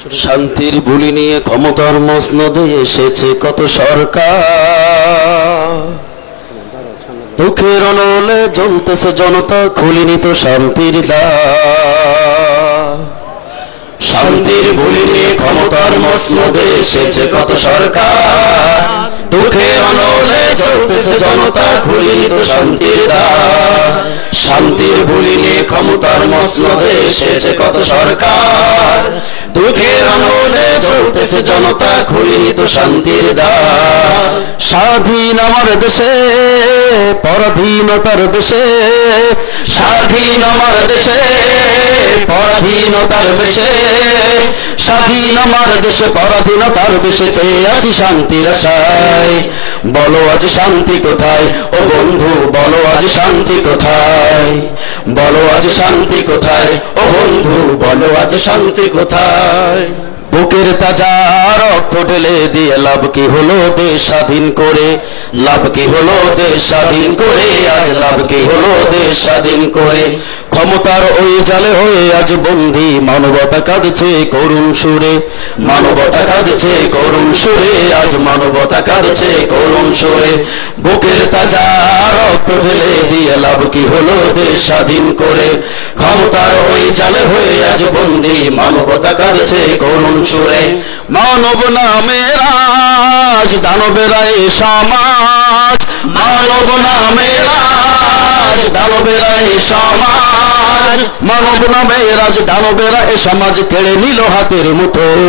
শান্তির বুলি নিয়ে ক্ষমতার মসনদে এসেছে কত সরকার, দুঃখের অনলে জ্বলতেছে জনতা, খুলিনি তো শান্তির দ্বার। শান্তির বুলি নিয়ে ক্ষমতার মসনদে এসেছে কত সরকার, দুঃখের অনলে জ্বলতেছে জনতা, খুলিনি তো শান্তির দ্বার। শান্তির বুলি নিয়ে ক্ষমতার মসনদে এসেছে কত সরকার, দুঃখের অনলে জ্বলতেছে জনতা, খুলিনি তো শান্তির দ্বার। স্বাধীন আমার দেশে পরাধীনতার দেশে, স্বাধীন আমার দেশে পরাধীনতার দেশে, স্বাধীন আমার দেশে পরাধীনতার দেশে, চেয়ে আছি শান্তির আশায়। বলো আজ শান্তি কোথায় ও বন্ধু, বলো আজ শান্তি কোথায়, বলো আজ শান্তি কোথায় ও বন্ধু, বলো আজ শান্তি কোথায়। বুকের তাজা রক্ত ঢেলে দিয়ে লাভ কি হলো দেশ স্বাধীন করে, লাভ কি হলো দেশ স্বাধীন করে, আজ লাভ কি হলো দেশ স্বাধীন করে। ক্ষমতার ওই জালে হয়ে আজ বন্দী মানবতা কাঁদছে করুণ সুরে, মানবতা কাঁদছে করুণ সুরে, আজ মানবতা কাঁদছে করুণ সুরে। বুকের তাজা রক্ত ঢেলে দিয়ে লাভ কি হলো দেশ স্বাধীন করে, ক্ষমতার ওই জালে হয়ে আজ বন্দী মানবতা কাঁদছে করুণ সুরে। মানব নামের আজ দানবেরা এ সমাজ, মানব নামের আজ দানবেরা এ সমাজ, মানব নামের আজ দানবেরা এ সমাজ কেড়ে নিল হাতের মুঠোয়।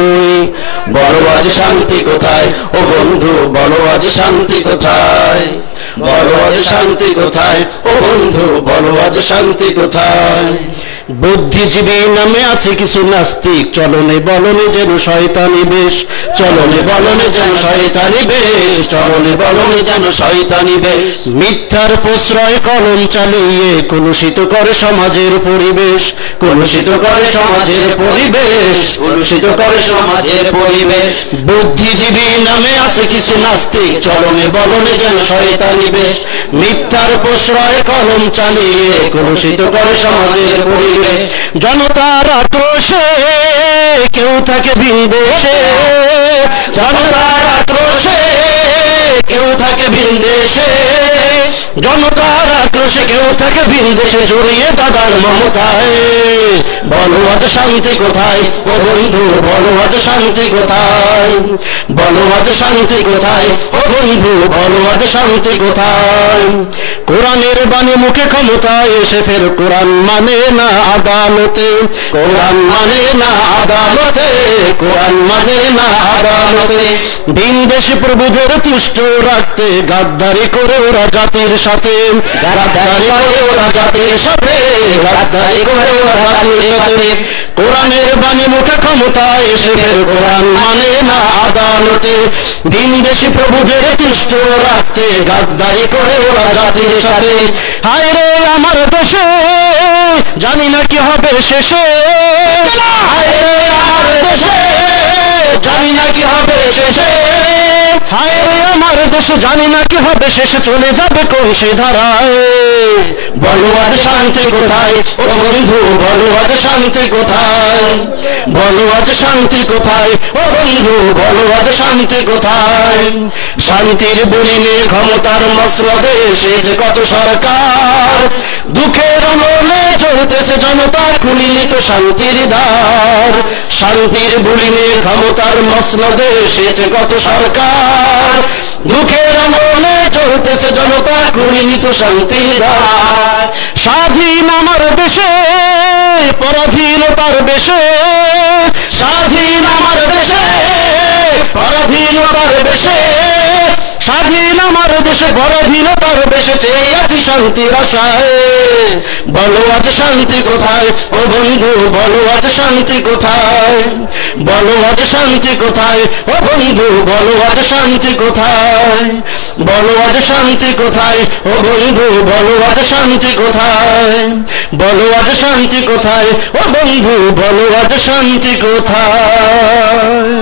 বলো আজ শান্তি কোথায় ও বন্ধু, বলো আজ শান্তি কোথায়, বলো আজ শান্তি কোথায় ও বন্ধু, বলো আজ শান্তি কোথায়। বুদ্ধিজীবী নামে আছে কিছু নাস্তিক, চলনে বলনে যেন শয়তানি বেশ, চলনে বলনে যেন শয়তানি বেশ, চলনে বলনে যেন শয়তানি বেশ। মিথ্যার প্রশ্রয় কলম চালিয়ে কলুষিত করে সমাজের পরিবেশ, কলুষিত করে সমাজের পরিবেশ, কলুষিত করে সমাজের পরিবেশ। বুদ্ধিজীবী নামে আছে কিছু নাস্তিক, চলনে বলনে যেন শয়তানি বেশ, মিথ্যার প্রশ্রয় কলম চালিয়ে কলুষিত করে সমাজের পরিবেশ। জনতার আক্রোশে কেউ থাকে ভিন দেশে, জনতার আক্রোশে কেউ থাকে ভিন দেশে, জনতার আক্রোশে কেউ থাকে ভিন দেশে, জড়িয়ে দাদার মমতায়। বলো আজ শান্তি কোথায় ও বন্ধু, বলো আজ শান্তি কোথায়, বলো আজ শান্তি কোথায় ও বন্ধু, বলো আজ শান্তি কোথায়। কোরআনের বাণী মুখে ক্ষমতায় এসে ফের কোরআন মানে না আদালতে, কোরআন মানে না আদালতে, কোরআন মানে না আদালতে। ভিন দেশি প্রভুদের তুষ্ট রাখতে গাদ্দারি করে ওরা জাতির সাথে, গাদ্দারি করে ওরা জাতির সাথে, গাদ্দারি করে ওরা জাতির সাথে। কোরআনের বাণী মুখে ক্ষমতায় এসে ফের কোরআন মানে না আদালতে, ভিন দেশি প্রভুদের তুষ্ট রাখতে গাদ্দারি করে ওরা জাতির সাথে। হায় রে আমার দেশে জানি না কি হবে শেষে, হায় রে আমার দেশে জানি না কি হবে শেষে, হায় রে আমার দেশে জানি না কি হবে শেষে, চলে যাবে কোন সে ধারায়। বলো আজ শান্তি কোথায় ও বন্ধু, বলো আজ শান্তি কোথায়, বলো আজ শান্তি কোথায় ও বন্ধু, বলো আজ শান্তি কোথায়। শান্তির বুলি নিয়ে ক্ষমতার মসনদে এসেছে কত সরকার, দুঃখের অনলে চলতেছে জনতা, খুলিনি তো শান্তির দ্বার। শান্তির বুলি নিয়ে ক্ষমতার মসনদে এসেছে কত সরকার, দুঃখের অনলে চলতেছে জনতা, খুলিনি তো শান্তির দ্বার। স্বাধীন আমার দেশে পরাধীনতার বেশে, স্বাধীন আমার দেশে পরাধীনতার বেশে, স্বাধীন আমার দেশে পরাধীনতার বেশে, চেয়ে আছি শান্তির আশায়। বলো আজ শান্তি কোথায় ও বন্ধু, বলো আজ শান্তি কোথায়, বলো আজ শান্তি কোথায় ও বন্ধু, বলো আজ শান্তি কোথায়, বলো আজ শান্তি কোথায় ও বন্ধু, বলো আজ শান্তি কোথায়, বলো আজ শান্তি কোথায় ও বন্ধু, বলো আজ শান্তি কোথায়।